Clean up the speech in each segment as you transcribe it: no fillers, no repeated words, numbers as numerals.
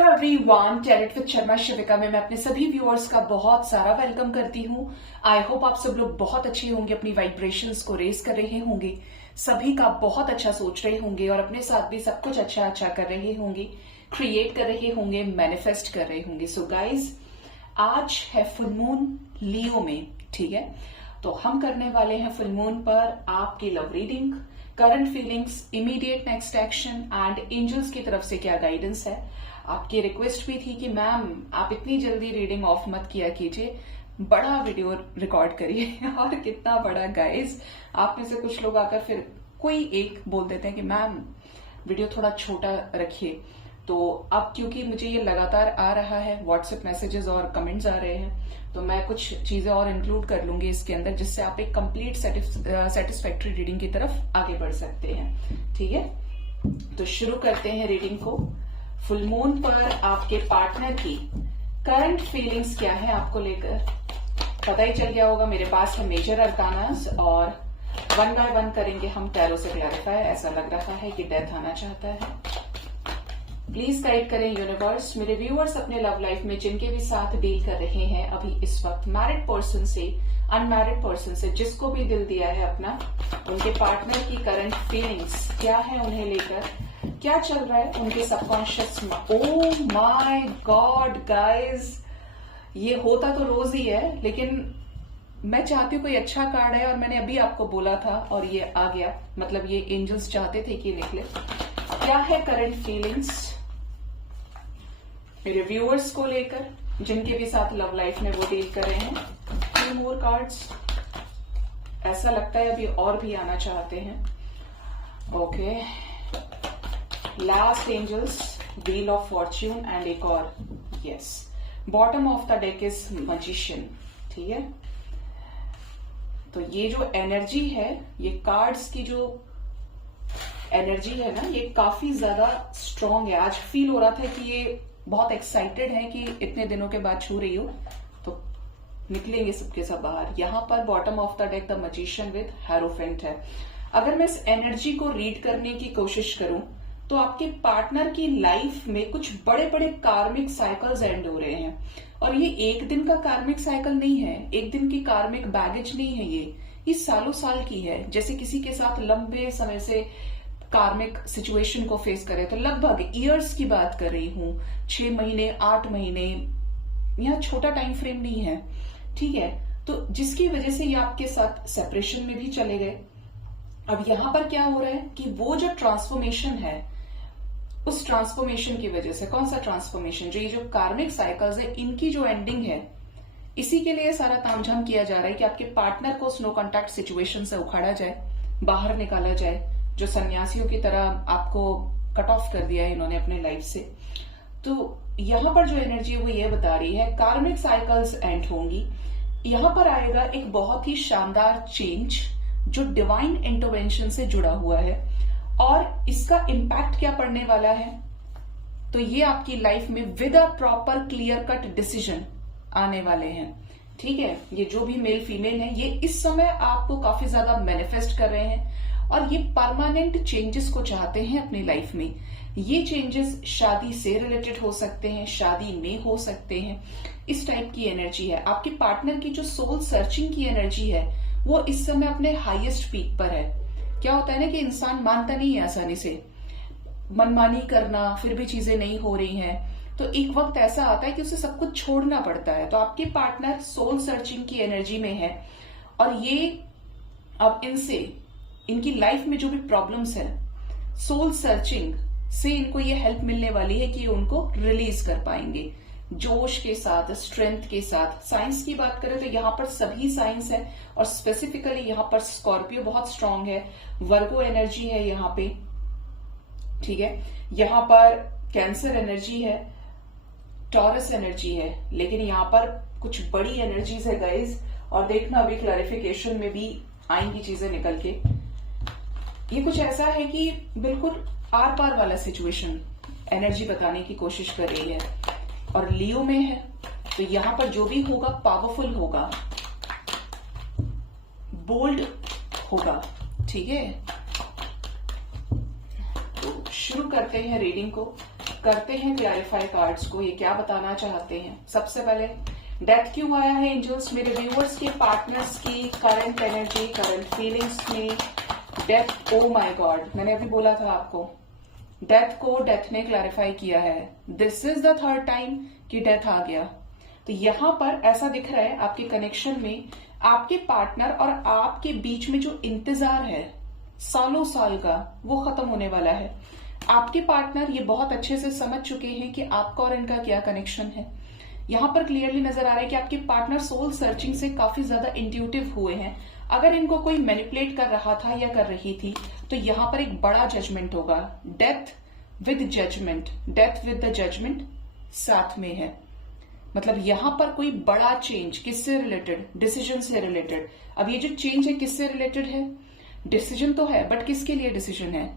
Hello everyone, talent with Sharma Shivika में मैं अपने सभी व्यूअर्स का बहुत सारा वेलकम करती हूँ। आई होप आप सब लोग बहुत अच्छे होंगे, अपनी वाइब्रेशंस को रेस कर रहे होंगे, सभी का बहुत अच्छा सोच रहे होंगे और अपने साथ भी सब कुछ अच्छा अच्छा कर रहे होंगे, क्रिएट कर रहे होंगे, मैनिफेस्ट कर रहे होंगे। सो गाइज, आज है फुल मून लियो में, ठीक है। तो हम करने वाले हैं फुल मून पर आपकी love reading, current feelings, immediate next action and angels की तरफ से क्या गाइडेंस है। आपकी रिक्वेस्ट भी थी कि मैम आप इतनी जल्दी रीडिंग ऑफ मत किया कीजिए, बड़ा वीडियो रिकॉर्ड करिए। और कितना बड़ा गाइस, आप में से कुछ लोग आकर फिर कोई एक बोल देते हैं कि मैम वीडियो थोड़ा छोटा रखिए। तो अब क्योंकि मुझे ये लगातार आ रहा है, व्हाट्सएप मैसेजेस और कमेंट्स आ रहे हैं, तो मैं कुछ चीजें और इंक्लूड कर लूंगी इसके अंदर, जिससे आप एक कंप्लीट सेटिस्फैक्ट्री रीडिंग की तरफ आगे बढ़ सकते हैं, ठीक है। तो शुरू करते हैं रीडिंग को। फुल मून पर आपके पार्टनर की करंट फीलिंग्स क्या है आपको लेकर, पता ही चल गया होगा। मेरे पास है मेजर अरकानास और वन बाय वन करेंगे हम टैरो से क्लैरिफाई। ऐसा लग रहा है कि डेथ आना चाहता है। प्लीज गाइड करें यूनिवर्स। मेरे व्यूअर्स अपने लव लाइफ में जिनके भी साथ डील कर रहे हैं अभी इस वक्त, मैरिड पर्सन से, अनमैरिड पर्सन से, जिसको भी दिल दिया है अपना, उनके पार्टनर की करंट फीलिंग्स क्या है, उन्हें लेकर क्या चल रहा है उनके सबकॉन्शियस में। ओह माय गॉड गाइज, ये होता तो रोज ही है, लेकिन मैं चाहती हूँ कोई अच्छा कार्ड है और मैंने अभी आपको बोला था और ये आ गया। मतलब ये एंजल्स चाहते थे कि निकले। क्या है करंट फीलिंग्स मेरे व्यूअर्स को लेकर, जिनके भी साथ लव लाइफ में वो डील कर रहे हैं। 2 मोर कार्ड्स, ऐसा लगता है अभी और भी आना चाहते हैं। Okay, last angels, wheel of fortune and एक और, yes, bottom of the deck is magician, ठीक है। तो ये जो एनर्जी है, ये कार्ड्स की जो एनर्जी है ना, ये काफी ज्यादा स्ट्रांग है। आज फील हो रहा था कि ये बहुत एक्साइटेड है कि इतने दिनों के बाद छू रही हो, तो निकलेंगे सबके सब बाहर। यहां पर bottom of the deck the magician with hierophant है। अगर मैं इस एनर्जी को रीड करने की कोशिश करूं तो आपके पार्टनर की लाइफ में कुछ बड़े बड़े कार्मिक साइकिल्स एंड हो रहे हैं। और ये एक दिन का कार्मिक साइकिल नहीं है, एक दिन की कार्मिक बैगेज नहीं है, ये सालों साल की है। जैसे किसी के साथ लंबे समय से कार्मिक सिचुएशन को फेस करे, तो लगभग ईयर्स की बात कर रही हूं, 6 महीने, 8 महीने, यह छोटा टाइम फ्रेम नहीं है, ठीक है। तो जिसकी वजह से ये आपके साथ सेपरेशन में भी चले गए। अब यहां पर क्या हो रहा है कि वो जो ट्रांसफॉर्मेशन है, उस ट्रांसफॉर्मेशन की वजह से, कौन सा ट्रांसफॉर्मेशन, जो ये जो कार्मिक साइकिल्स है, इनकी जो एंडिंग है, इसी के लिए सारा तामझाम किया जा रहा है कि आपके पार्टनर को स्नो कॉन्टैक्ट सिचुएशन से उखाड़ा जाए, बाहर निकाला जाए, जो सन्यासियों की तरह आपको कट ऑफ कर दिया है इन्होंने अपने लाइफ से। तो यहां पर जो एनर्जी है वो ये बता रही है कार्मिक साइकिल्स एंड होंगी। यहां पर आएगा एक बहुत ही शानदार चेंज जो डिवाइन इंटरवेंशन से जुड़ा हुआ है, और इसका इम्पैक्ट क्या पड़ने वाला है, तो ये आपकी लाइफ में with a proper clear cut decision आने वाले हैं, ठीक है। ये जो भी मेल फीमेल है, ये इस समय आपको काफी ज्यादा मैनिफेस्ट कर रहे हैं और ये परमानेंट चेंजेस को चाहते हैं अपनी लाइफ में। ये चेंजेस शादी से रिलेटेड हो सकते हैं, शादी में हो सकते हैं, इस टाइप की एनर्जी है। आपके पार्टनर की जो सोल सर्चिंग की एनर्जी है वो इस समय अपने हाईएस्ट पीक पर है। क्या होता है ना कि इंसान मानता नहीं है आसानी से, मनमानी करना, फिर भी चीजें नहीं हो रही हैं, तो एक वक्त ऐसा आता है कि उसे सब कुछ छोड़ना पड़ता है। तो आपके पार्टनर सोल सर्चिंग की एनर्जी में है और ये अब इनसे, इनकी लाइफ में जो भी प्रॉब्लम्स है, सोल सर्चिंग से इनको ये हेल्प मिलने वाली है कि उनको रिलीज कर पाएंगे जोश के साथ, स्ट्रेंथ के साथ। साइंस की बात करें तो यहाँ पर सभी साइंस है और स्पेसिफिकली यहाँ पर स्कॉर्पियो बहुत स्ट्रांग है, वर्गो एनर्जी है यहाँ पे, ठीक है। यहाँ पर कैंसर एनर्जी है, टॉरस एनर्जी है, लेकिन यहाँ पर कुछ बड़ी एनर्जीज है गाइज। और देखना अभी क्लैरिफिकेशन में भी आएंगी चीजें निकल के। ये कुछ ऐसा है कि बिल्कुल आर पार वाला सिचुएशन एनर्जी बताने की कोशिश कर रही है, और लियो में है, तो यहां पर जो भी होगा पावरफुल होगा, बोल्ड होगा, ठीक है। तो शुरू करते हैं रीडिंग को। करते हैं क्लैरिफाई कार्ड्स को, ये क्या बताना चाहते हैं। सबसे पहले डेथ क्यों आया है एंजल्स, मेरे व्यूअर्स के पार्टनर्स की करंट एनर्जी, करंट फीलिंग्स में डेथ। ओ माय गॉड, मैंने अभी बोला था आपको डेथ को डेथ ने क्लैरिफाई किया है। This is the third time कि डेथ आ गया। तो यहां पर ऐसा दिख रहा है आपके कनेक्शन में आपके पार्टनर और आपके बीच में जो इंतजार है सालों साल का, वो खत्म होने वाला है। आपके पार्टनर ये बहुत अच्छे से समझ चुके हैं कि आपका और इनका क्या कनेक्शन है। यहां पर क्लियरली नजर आ रहा है कि आपके पार्टनर सोल सर्चिंग से काफी ज्यादा इंट्यूटिव हुए हैं। अगर इनको कोई मैनिपुलेट कर रहा था या कर रही थी तो यहां पर एक बड़ा जजमेंट होगा। Death with judgment, death with the judgment साथ में है। मतलब यहां पर कोई बड़ा चेंज किससे रिलेटेड, डिसीजन से रिलेटेड। अब ये जो चेंज है किससे रिलेटेड है, डिसीजन तो है बट किसके लिए डिसीजन है,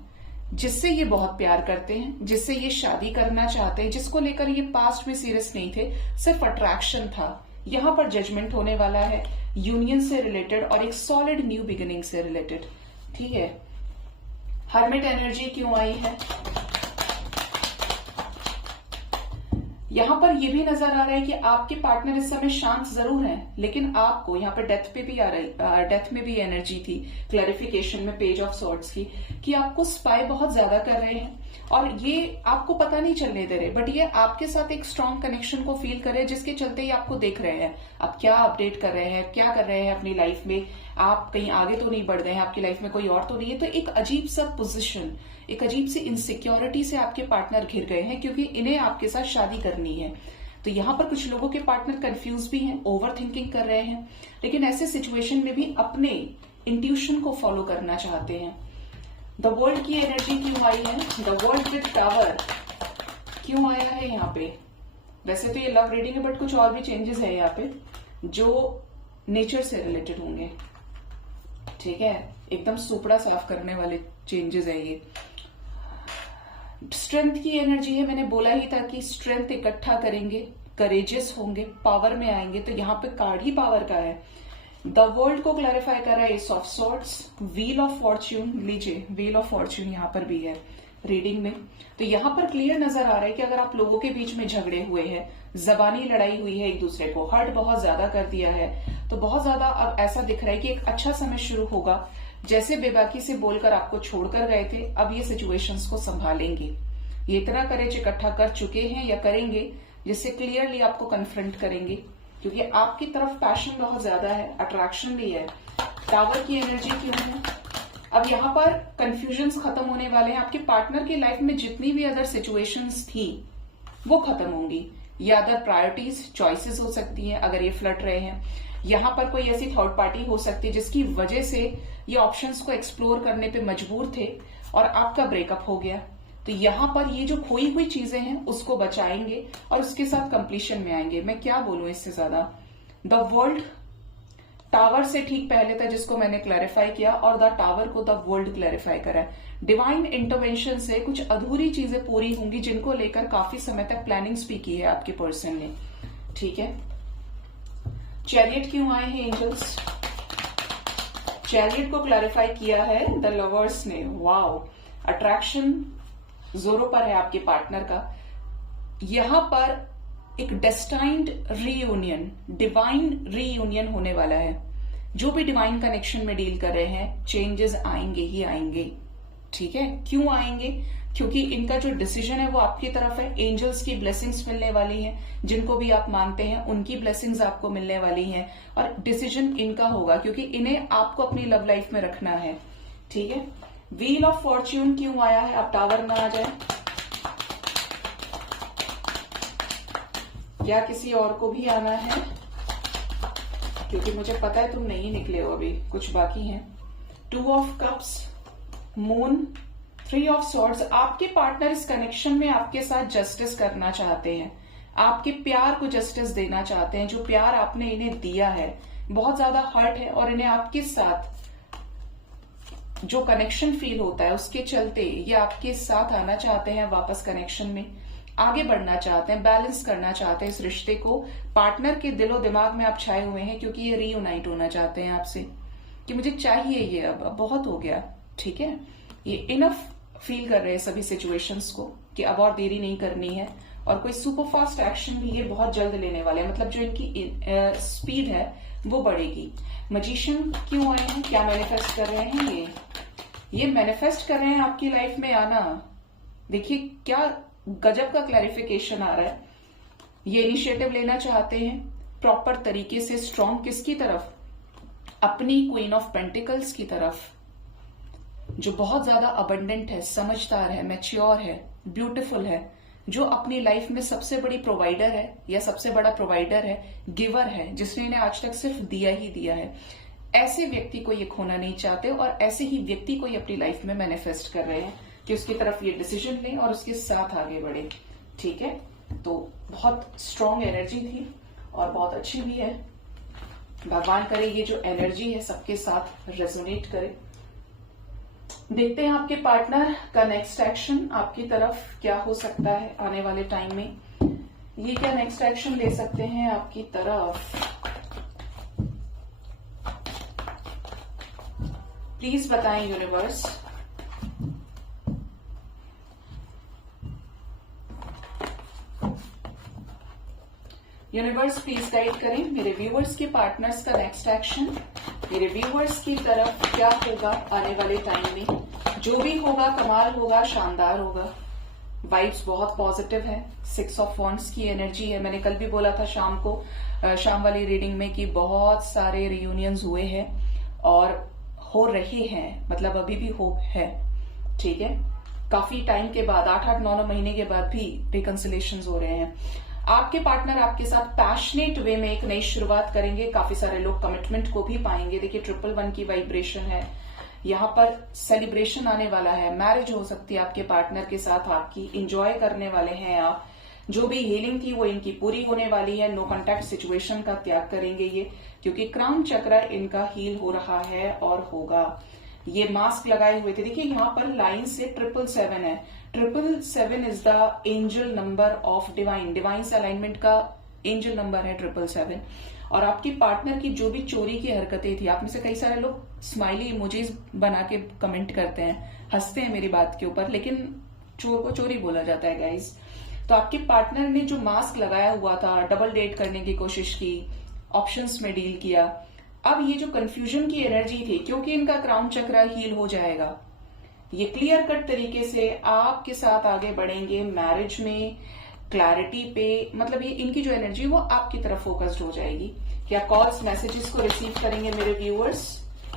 जिससे ये बहुत प्यार करते हैं, जिससे ये शादी करना चाहते हैं, जिसको लेकर ये पास्ट में सीरियस नहीं थे, सिर्फ अट्रैक्शन था। यहां पर जजमेंट होने वाला है यूनियन से रिलेटेड और एक सॉलिड न्यू बिगिनिंग से रिलेटेड। ठीक है, हर्मिट एनर्जी क्यों आई है, यहां पर ये भी नजर आ रहा है कि आपके पार्टनर इस समय शांत जरूर हैं, लेकिन आपको यहाँ पर डेथ पे भी आ रही, डेथ में भी एनर्जी थी क्लैरिफिकेशन में पेज ऑफ सॉर्ड्स की, कि आपको स्पाई बहुत ज्यादा कर रहे हैं और ये आपको पता नहीं चलने दे रहे, बट ये आपके साथ एक स्ट्रॉन्ग कनेक्शन को फील कर रहे हैं, जिसके चलते ही आपको देख रहे हैं आप क्या अपडेट कर रहे हैं, क्या कर रहे हैं अपनी लाइफ में, आप कहीं आगे तो नहीं बढ़ गए हैं, आपकी लाइफ में कोई और तो नहीं है। तो एक अजीब सा पोजिशन, एक अजीब सी इनसिक्योरिटी से आपके पार्टनर घिर गए हैं, क्योंकि इन्हें आपके साथ शादी करनी है। तो यहां पर कुछ लोगों के पार्टनर कंफ्यूज भी हैं, ओवर थिंकिंग कर रहे हैं, लेकिन ऐसे सिचुएशन में भी अपने इंट्यूशन को फॉलो करना चाहते हैं। द वर्ल्ड की एनर्जी क्यों आई है, द वर्ल्ड विद टावर क्यों आया है यहाँ पे। वैसे तो ये लव रीडिंग है बट कुछ और भी चेंजेस है यहाँ पे जो नेचर से रिलेटेड होंगे। ठीक है, एकदम सुपड़ा साफ करने वाले चेंजेस है ये। स्ट्रेंथ की एनर्जी है, मैंने बोला ही था कि स्ट्रेंथ इकट्ठा करेंगे, करेजियस होंगे, पावर में आएंगे। तो यहाँ पे कार्ड ही पावर का है। द वर्ल्ड को क्लैरिफाई कर रहा है S of swords, wheel of Fortune, लीजिए व्हील ऑफ फॉर्च्यून यहाँ पर भी है रीडिंग में। तो यहाँ पर क्लियर नजर आ रहा है कि अगर आप लोगों के बीच में झगड़े हुए हैं, जबानी लड़ाई हुई है, एक दूसरे को हर्ट बहुत ज्यादा कर दिया है, तो बहुत ज्यादा अब ऐसा दिख रहा है कि एक अच्छा समय शुरू होगा। जैसे बेबाकी से बोलकर आपको छोड़कर गए थे, अब ये सिचुएशंस को संभालेंगे। ये इतना करेज इकट्ठा कर चुके हैं या करेंगे जिससे क्लियरली आपको कन्फ्रंट करेंगे, क्योंकि आपकी तरफ पैशन बहुत ज्यादा है, अट्रैक्शन भी है। टावर की एनर्जी क्यों है, अब यहाँ पर कंफ्यूजन्स खत्म होने वाले हैं। आपके पार्टनर की लाइफ में जितनी भी अदर सिचुएशंस थी वो खत्म होंगी, या अदर प्रायोरिटीज चॉइसेस हो सकती हैं अगर ये फ्लर्ट रहे हैं। यहां पर कोई ऐसी थर्ड पार्टी हो सकती है जिसकी वजह से ये ऑप्शंस को एक्सप्लोर करने पे मजबूर थे और आपका ब्रेकअप हो गया। तो यहां पर ये जो खोई हुई चीजें हैं उसको बचाएंगे और उसके साथ कंप्लीशन में आएंगे। मैं क्या बोलूं इससे ज्यादा। द वर्ल्ड टावर से ठीक पहले था जिसको मैंने क्लैरिफाई किया, और द टावर को द वर्ल्ड क्लैरिफाई करा। डिवाइन इंटरवेंशन से कुछ अधूरी चीजें पूरी होंगी जिनको लेकर काफी समय तक प्लानिंग्स भी की है आपके पर्सन ने। ठीक है, चैरियट क्यों आए हैं एंजल्स, चैरियट को क्लैरिफाई किया है द लवर्स ने। वाओ, अट्रैक्शन जोरों पर है आपके पार्टनर का। यहां पर एक डेस्टाइन्ड रीयूनियन, डिवाइन रीयूनियन होने वाला है। जो भी डिवाइन कनेक्शन में डील कर रहे हैं, चेंजेस आएंगे ही आएंगे। ठीक है, क्यों आएंगे, क्योंकि इनका जो डिसीजन है वो आपकी तरफ है। एंजल्स की ब्लेसिंग्स मिलने वाली हैं, जिनको भी आप मानते हैं उनकी ब्लेसिंग्स आपको मिलने वाली हैं, और डिसीजन इनका होगा क्योंकि इन्हें आपको अपनी लव लाइफ में रखना है। ठीक है, व्हील ऑफ फॉर्च्यून क्यों आया है, आप टावर में आ जाए, या किसी और को भी आना है, क्योंकि मुझे पता है तुम नहीं निकले हो, अभी कुछ बाकी हैं। Two of cups, moon, three of swords. आपके पार्टनर इस कनेक्शन में आपके साथ जस्टिस करना चाहते हैं, आपके प्यार को जस्टिस देना चाहते हैं। जो प्यार आपने इन्हें दिया है बहुत ज्यादा हर्ट है, और इन्हें आपके साथ जो कनेक्शन फील होता है उसके चलते ये आपके साथ आना चाहते हैं, वापस कनेक्शन में आगे बढ़ना चाहते हैं, बैलेंस करना चाहते हैं इस रिश्ते को। पार्टनर के दिलो दिमाग में आप छाए हुए हैं क्योंकि ये रीयूनाइट होना चाहते हैं आपसे, कि मुझे चाहिए ये, अब बहुत हो गया। ठीक है, ये इनफ फील कर रहे हैं सभी सिचुएशंस को। कि अब और देरी नहीं करनी है, और कोई सुपर फास्ट एक्शन भी ये बहुत जल्द लेने वाले हैं, मतलब जो इनकी स्पीड है वो बढ़ेगी। मजिशियन क्यों आए हैं, क्या मैनिफेस्ट कर रहे हैं, ये मैनिफेस्ट कर रहे हैं आपकी लाइफ में आना। देखिए क्या गजब का क्लैरिफिकेशन आ रहा है। ये इनिशिएटिव लेना चाहते हैं प्रॉपर तरीके से, स्ट्रॉन्ग किसकी तरफ, अपनी क्वीन ऑफ पेंटिकल्स की तरफ, जो बहुत ज्यादा अबंडेंट है, समझदार है, मैच्योर है, ब्यूटीफुल है, जो अपनी लाइफ में सबसे बड़ी प्रोवाइडर है या सबसे बड़ा प्रोवाइडर है, गिवर है, जिसने इन्हें आज तक सिर्फ दिया ही दिया है। ऐसे व्यक्ति को ये खोना नहीं चाहते और ऐसे ही व्यक्ति को ये अपनी लाइफ में मैनिफेस्ट कर रहे हैं कि उसकी तरफ ये डिसीजन लें और उसके साथ आगे बढ़े। ठीक है, तो बहुत स्ट्रॉन्ग एनर्जी थी और बहुत अच्छी भी है। भगवान करे ये जो एनर्जी है सबके साथ रेजोनेट करे। देखते हैं आपके पार्टनर का नेक्स्ट एक्शन आपकी तरफ क्या हो सकता है आने वाले टाइम में। ये क्या नेक्स्ट एक्शन ले सकते हैं आपकी तरफ, प्लीज बताएं यूनिवर्स। यूनिवर्स प्लीज गाइड करें मेरे व्यूवर्स के पार्टनर्स का नेक्स्ट एक्शन मेरे व्यूवर्स की तरफ क्या होगा आने वाले टाइम में। जो भी होगा कमाल होगा, शानदार होगा। वाइब्स बहुत पॉजिटिव है, 6 ऑफ वॉन्ड्स की एनर्जी है। मैंने कल भी बोला था शाम वाली रीडिंग में कि बहुत सारे रियूनियंस हुए हैं और हो रहे हैं, मतलब अभी भी होप है। ठीक है, काफी टाइम के बाद 8-9 महीने के बाद भी रिकंसिलेशंस हो रहे हैं। आपके पार्टनर आपके साथ पैशनेट वे में एक नई शुरुआत करेंगे। काफी सारे लोग कमिटमेंट को भी पाएंगे। देखिए 111 की वाइब्रेशन है, यहाँ पर सेलिब्रेशन आने वाला है, मैरिज हो सकती है आपके पार्टनर के साथ आपकी, इंजॉय करने वाले हैं आप। जो भी हीलिंग थी वो इनकी पूरी होने वाली है। नो कॉन्टैक्ट सिचुएशन का त्याग करेंगे ये, क्योंकि क्राउन चक्र इनका हील हो रहा है और होगा। ये मास्क लगाए हुए थे, देखिए यहाँ पर लाइन से 777 है। 777 is the angel number of divine alignment का एंजल नंबर है 777। और आपके पार्टनर की जो भी चोरी की हरकतें थी, आप में से कई सारे लोग स्माइली इमोजीज बना के कमेंट करते हैं, हंसते हैं मेरी बात के ऊपर, लेकिन चोर को चोरी बोला जाता है गाइज। तो आपके पार्टनर ने जो मास्क लगाया हुआ था, डबल डेट करने की कोशिश की, ऑप्शंस में डील किया। अब ये जो कंफ्यूजन की एनर्जी थी, क्योंकि इनका क्राउन चक्र हील हो जाएगा, ये क्लियर कट तरीके से आपके साथ आगे बढ़ेंगे मैरिज में, क्लैरिटी पे, मतलब ये इनकी जो एनर्जी वो आपकी तरफ फोकस्ड हो जाएगी। क्या कॉल्स मैसेजेस को रिसीव करेंगे मेरे व्यूअर्स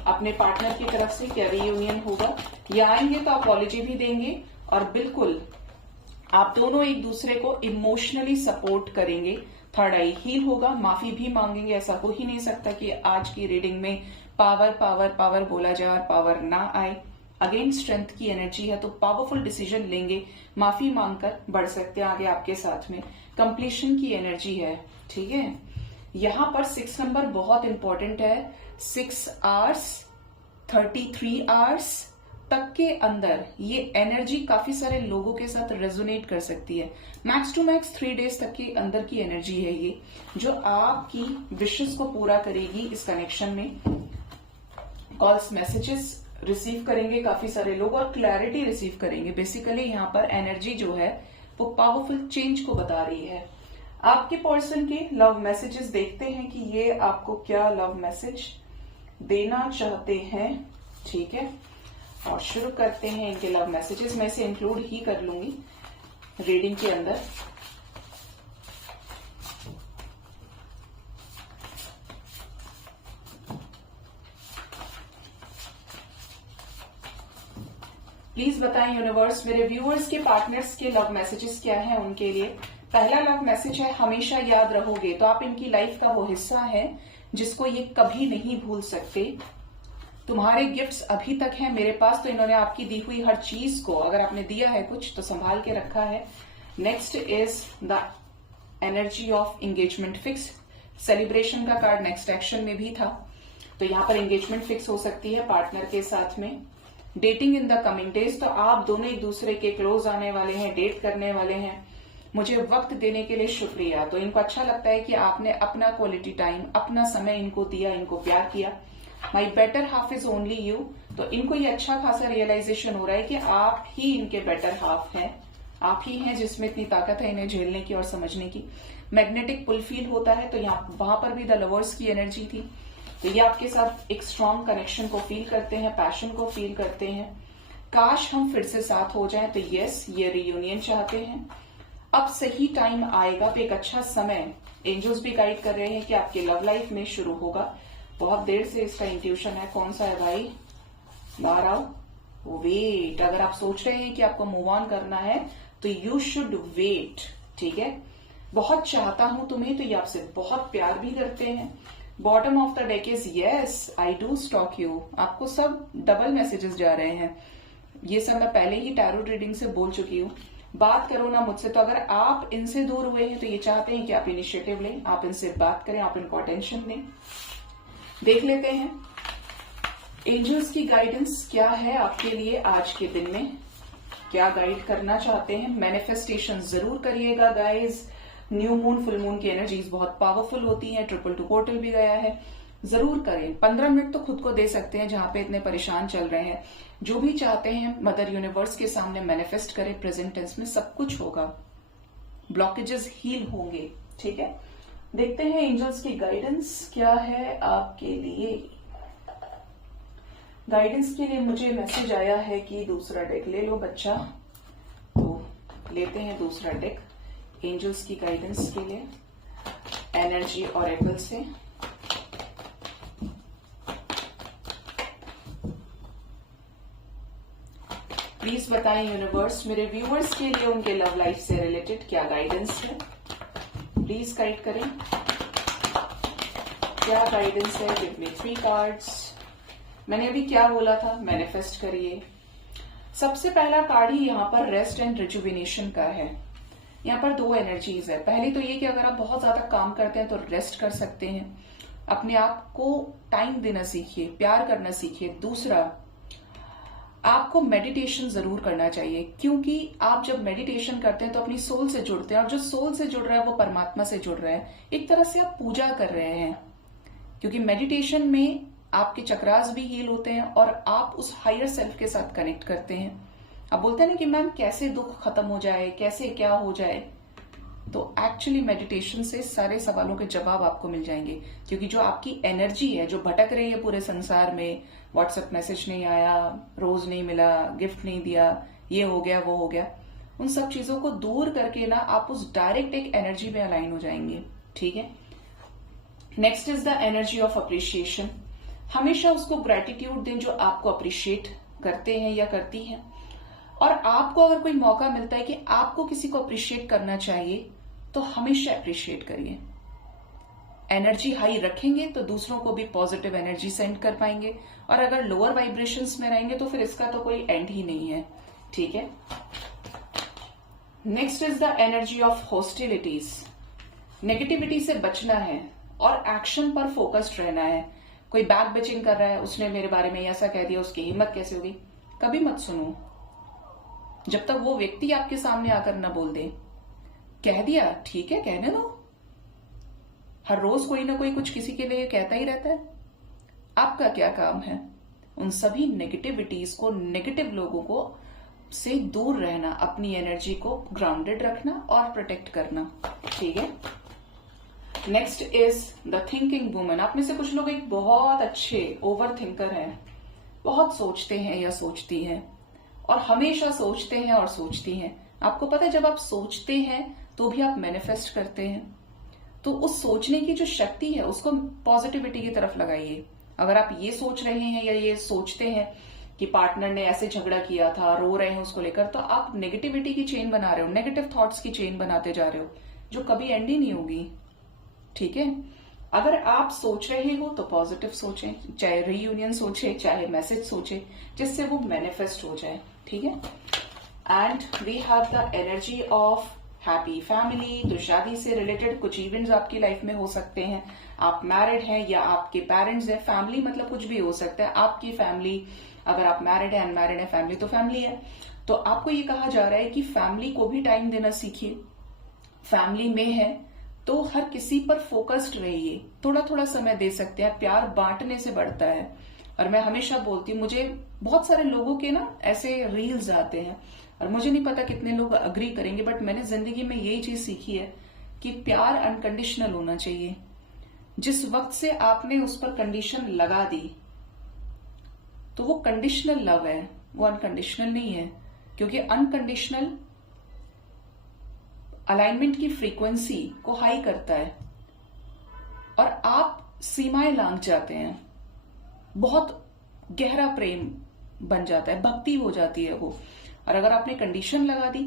अपने पार्टनर की तरफ से, क्या रीयूनियन होगा, या आएंगे तो अपॉलॉजी भी देंगे और बिल्कुल आप दोनों एक दूसरे को इमोशनली सपोर्ट करेंगे। थर्ड आई हील होगा, माफी भी मांगेंगे। ऐसा हो ही नहीं सकता कि आज की रीडिंग में पावर पावर पावर बोला जाए और पावर ना आए। अगेन स्ट्रेंथ की एनर्जी है, तो पावरफुल डिसीजन लेंगे, माफी मांगकर बढ़ सकते हैं आगे आपके साथ में। कंप्लीशन की एनर्जी है, ठीक है। यहां पर 6 नंबर बहुत इंपॉर्टेंट है। 6 आवर्स 33 आवर्स तक के अंदर ये एनर्जी काफी सारे लोगों के साथ रेजोनेट कर सकती है। मैक्स टू मैक्स 3 डेज तक के अंदर की एनर्जी है ये, जो आपकी विशेस को पूरा करेगी। इस कनेक्शन में कॉल्स मैसेजेस रिसीव करेंगे काफी सारे लोग और क्लैरिटी रिसीव करेंगे। बेसिकली यहाँ पर एनर्जी जो है वो पावरफुल चेंज को बता रही है। आपके पर्सन के लव मैसेजेस देखते हैं कि ये आपको क्या लव मैसेज देना चाहते हैं, ठीक है। और शुरू करते हैं इनके लव मैसेजेस। मैं इसे इंक्लूड ही कर लूंगी रीडिंग के अंदर। प्लीज बताएं यूनिवर्स मेरे व्यूअर्स के पार्टनर्स के लव मैसेजेस क्या हैं उनके लिए। पहला लव मैसेज है, हमेशा याद रहोगे। तो आप इनकी लाइफ का वो हिस्सा है जिसको ये कभी नहीं भूल सकते। तुम्हारे गिफ्ट्स अभी तक हैं मेरे पास, तो इन्होंने आपकी दी हुई हर चीज को, अगर आपने दिया है कुछ तो संभाल के रखा है। Next is the energy of engagement fix. Celebration का कार्ड नेक्स्ट एक्शन में भी था, तो यहाँ पर एंगेजमेंट फिक्स हो सकती है पार्टनर के साथ में। Dating in the coming days, तो आप दोनों एक दूसरे के क्लोज आने वाले हैं, डेट करने वाले हैं। मुझे वक्त देने के लिए शुक्रिया। तो इनको अच्छा लगता है कि आपने अपना क्वालिटी टाइम, अपना समय इनको दिया, इनको प्यार किया। माई better half is only you, तो इनको ये अच्छा खासा रियलाइजेशन हो रहा है कि आप ही इनके बेटर हाफ हैं। आप ही हैं जिसमें इतनी ताकत है इन्हें झेलने की और समझने की। मैग्नेटिक पुल फील होता है, तो यहाँ वहां पर भी द लवर्स की एनर्जी थी। तो ये आपके साथ एक स्ट्रॉन्ग कनेक्शन को फील करते हैं, पैशन को फील करते हैं। काश हम फिर से साथ हो जाएं, तो यस, ये रियूनियन चाहते हैं। अब सही टाइम आएगा, तो एक अच्छा समय एंजल्स भी गाइड कर रहे हैं कि आपके लव लाइफ में शुरू होगा। बहुत देर से इसका इंट्यूशन है। कौन सा है भाई? बाहर आओ। वेट। अगर आप सोच रहे हैं कि आपको मूव ऑन करना है तो यू शुड वेट, ठीक है। बहुत चाहता हूं तुम्हें, तो ये आपसे बहुत प्यार भी करते हैं। Bottom of the deck is yes, I do stock you. आपको सब डबल मैसेजेस जा रहे हैं। ये सब मैं पहले ही टैरो रीडिंग से बोल चुकी हूँ। बात करो ना मुझसे। तो अगर आप इनसे दूर हुए हैं तो ये चाहते हैं कि आप इनिशिएटिव लें, आप इनसे बात करें, आप इनको अटेंशन दें। देख लेते हैं एंजल्स की गाइडेंस क्या है आपके लिए आज के दिन में, क्या गाइड करना चाहते हैं। मैनिफेस्टेशन जरूर करिएगा guys. New moon, full moon की एनर्जीज बहुत पावरफुल होती हैं। 222 पोर्टल भी गया है, जरूर करें। 15 मिनट तो खुद को दे सकते हैं जहां पे इतने परेशान चल रहे हैं। जो भी चाहते हैं मदर यूनिवर्स के सामने मैनिफेस्ट करें। प्रेजेंट टेंस में सब कुछ होगा, ब्लॉकेजेस हील होंगे, ठीक है। देखते हैं एंजल्स की गाइडेंस क्या है आपके लिए। गाइडेंस के लिए मुझे मैसेज आया है कि दूसरा डेक ले लो बच्चा, तो लेते हैं दूसरा डेक एंजल्स की गाइडेंस के लिए एनर्जी ऑरेकल से। प्लीज बताएं यूनिवर्स मेरे व्यूअर्स के लिए उनके लव लाइफ से रिलेटेड क्या गाइडेंस है। प्लीज गाइड करें, क्या गाइडेंस है। Give me 3 cards. मैंने अभी क्या बोला था, मैनिफेस्ट करिए। सबसे पहला कार्ड ही यहाँ पर रेस्ट एंड रिजुविनेशन का है। यहाँ पर 2 एनर्जीज है। पहली तो ये कि अगर आप बहुत ज्यादा काम करते हैं तो रेस्ट कर सकते हैं, अपने आप को टाइम देना सीखिए, प्यार करना सीखिए। दूसरा, आपको मेडिटेशन जरूर करना चाहिए, क्योंकि आप जब मेडिटेशन करते हैं तो अपनी सोल से जुड़ते हैं, और जो सोल से जुड़ रहा है वो परमात्मा से जुड़ रहा है। एक तरह से आप पूजा कर रहे हैं, क्योंकि मेडिटेशन में आपके चक्रास भी हील होते हैं और आप उस हायर सेल्फ के साथ कनेक्ट करते हैं। अब बोलते हैं ना कि मैम कैसे दुख खत्म हो जाए, कैसे क्या हो जाए, तो एक्चुअली मेडिटेशन से सारे सवालों के जवाब आपको मिल जाएंगे। क्योंकि जो आपकी एनर्जी है जो भटक रही है पूरे संसार में, व्हाट्सएप मैसेज नहीं आया, रोज नहीं मिला, गिफ्ट नहीं दिया, ये हो गया वो हो गया, उन सब चीजों को दूर करके ना आप उस डायरेक्ट एक एनर्जी में अलाइन हो जाएंगे, ठीक है। Next is the energy of appreciation. हमेशा उसको ग्रेटिट्यूड दें जो आपको अप्रिशिएट करते हैं या करती हैं। और आपको अगर कोई मौका मिलता है कि आपको किसी को अप्रिशिएट करना चाहिए, तो हमेशा अप्रिशिएट करिए। एनर्जी हाई रखेंगे तो दूसरों को भी पॉजिटिव एनर्जी सेंड कर पाएंगे, और अगर लोअर वाइब्रेशंस में रहेंगे तो फिर इसका तो कोई एंड ही नहीं है, ठीक है। Next is the energy of hostilities. Negativity से बचना है और एक्शन पर फोकस्ड रहना है। कोई बैक बिचिंग कर रहा है, उसने मेरे बारे में ऐसा कह दिया, उसकी हिम्मत कैसे होगी, कभी मत सुनो जब तक वो व्यक्ति आपके सामने आकर न बोल दे। कह दिया, ठीक है, कहने दो। हर रोज कोई ना कोई कुछ किसी के लिए कहता ही रहता है। आपका क्या काम है? उन सभी नेगेटिविटीज को, नेगेटिव लोगों को से दूर रहना, अपनी एनर्जी को ग्राउंडेड रखना और प्रोटेक्ट करना, ठीक है। Next is the thinking woman. आप में से कुछ लोग एक बहुत अच्छे ओवर थिंकर हैं, बहुत सोचते हैं या सोचती हैं, और हमेशा सोचते हैं और सोचती हैं। आपको पता है जब आप सोचते हैं तो भी आप मैनिफेस्ट करते हैं। तो उस सोचने की जो शक्ति है उसको पॉजिटिविटी की तरफ लगाइए। अगर आप ये सोच रहे हैं या ये सोचते हैं कि पार्टनर ने ऐसे झगड़ा किया था, रो रहे हैं उसको लेकर, तो आप नेगेटिविटी की चेन बना रहे हो, नेगेटिव थॉट्स की चेन बनाते जा रहे हो, जो कभी एंड ही नहीं होगी, ठीक है। अगर आप सोच रहे हो तो पॉजिटिव सोचें, चाहे रीयूनियन सोचे, चाहे मैसेज सोचे, जिससे वो मैनिफेस्ट हो जाए, ठीक है। And we have the energy of happy family. तो शादी से रिलेटेड कुछ इवेंट्स आपकी लाइफ में हो सकते हैं। आप मैरिड हैं या आपके पेरेंट्स हैं, फैमिली मतलब कुछ भी हो सकता है। आपकी फैमिली, अगर आप मैरिड है, अनमैरिड है, फैमिली तो फैमिली है। तो आपको ये कहा जा रहा है कि फैमिली को भी टाइम देना सीखिए। फैमिली में है तो हर किसी पर फोकस्ड रहिए, थोड़ा थोड़ा समय दे सकते हैं। प्यार बांटने से बढ़ता है, और मैं हमेशा बोलती हूँ, मुझे बहुत सारे लोगों के ना ऐसे रील्स आते हैं और मुझे नहीं पता कितने लोग अग्री करेंगे, बट मैंने जिंदगी में यही चीज सीखी है कि प्यार अनकंडीशनल होना चाहिए। जिस वक्त से आपने उस पर कंडीशन लगा दी तो वो कंडीशनल लव है, वो अनकंडीशनल नहीं है, क्योंकि अनकंडीशनल अलाइनमेंट की फ्रीक्वेंसी को हाई करता है और आप सीमाएं लांघ जाते हैं, बहुत गहरा प्रेम बन जाता है, भक्ति हो जाती है वो। और अगर आपने कंडीशन लगा दी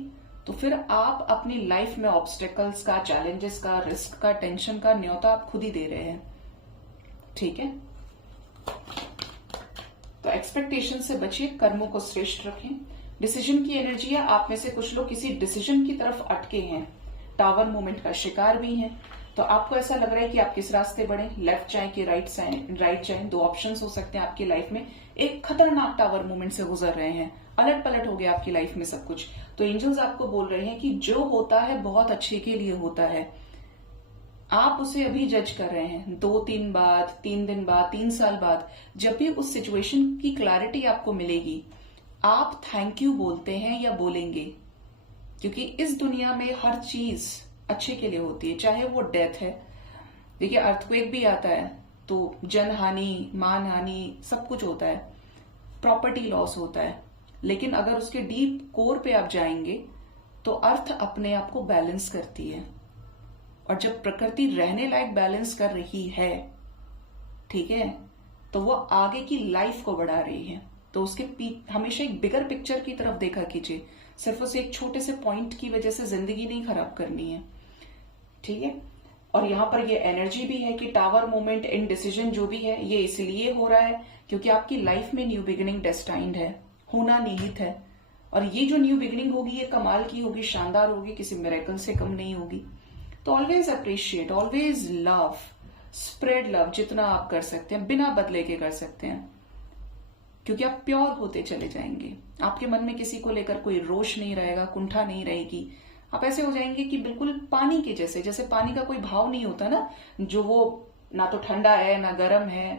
तो फिर आप अपनी लाइफ में ऑब्स्टेकल्स का, चैलेंजेस का, रिस्क का, टेंशन का न्योता आप खुद ही दे रहे हैं। ठीक है, तो एक्सपेक्टेशन से बचिए, कर्मों को श्रेष्ठ रखें। डिसीजन की एनर्जी है, आप में से कुछ लोग किसी डिसीजन की तरफ अटके हैं, टावर मूवमेंट का शिकार भी हैं। तो आपको ऐसा लग रहा है कि आप किस रास्ते बढ़े, लेफ्ट जाएं कि राइट जाएं, दो ऑप्शंस हो सकते हैं आपकी लाइफ में। एक खतरनाक टावर मूवमेंट से गुजर रहे हैं, अलट पलट हो गया आपकी लाइफ में सब कुछ। तो एंजल्स आपको बोल रहे हैं कि जो होता है बहुत अच्छे के लिए होता है, आप उसे अभी जज कर रहे हैं। 2-3 बाद, 3 दिन बाद, 3 साल बाद, जब भी उस सिचुएशन की क्लैरिटी आपको मिलेगी, आप थैंक यू बोलते हैं या बोलेंगे, क्योंकि इस दुनिया में हर चीज अच्छे के लिए होती है, चाहे वो डेथ है। देखिए, अर्थक्वेक भी आता है तो जनहानि, मानहानि, सब कुछ होता है, प्रॉपर्टी लॉस होता है, लेकिन अगर उसके डीप कोर पे आप जाएंगे तो अर्थ अपने आप को बैलेंस करती है। और जब प्रकृति रहने लायक बैलेंस कर रही है, ठीक है, तो वो आगे की लाइफ को बढ़ा रही है। तो उसके हमेशा एक बिगर पिक्चर की तरफ देखा कीजिए, सिर्फ उस एक छोटे से पॉइंट की वजह से जिंदगी नहीं खराब करनी है। ठीक है, और यहां पर ये एनर्जी भी है कि टावर मोमेंट, इन डिसीजन जो भी है, ये इसलिए हो रहा है क्योंकि आपकी लाइफ में न्यू बिगिनिंग डेस्टाइन्ड है, होना निहित है। और ये जो न्यू बिगिनिंग होगी, ये कमाल की होगी, शानदार होगी, किसी मिरेकल से कम नहीं होगी। तो always appreciate, always love, spread love जितना आप कर सकते हैं, बिना बदले के कर सकते हैं, क्योंकि आप प्योर होते चले जाएंगे। आपके मन में किसी को लेकर कोई रोष नहीं रहेगा, कुंठा नहीं रहेगी। आप ऐसे हो जाएंगे कि बिल्कुल पानी के जैसे, जैसे पानी का कोई भाव नहीं होता ना, जो वो ना तो ठंडा है ना गर्म है,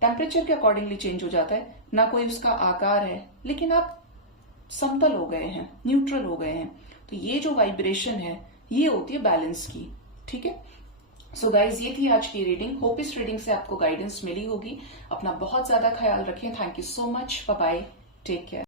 टेम्परेचर के अकॉर्डिंगली चेंज हो जाता है, ना कोई उसका आकार है, लेकिन आप समतल हो गए हैं, न्यूट्रल हो गए हैं। तो ये जो वाइब्रेशन है, ये होती है बैलेंस की। ठीक है, सो गाइज, ये थी आज की रीडिंग। होप इस रीडिंग से आपको गाइडेंस मिली होगी। अपना बहुत ज्यादा ख्याल रखें। Thank you so much, bye bye, take care.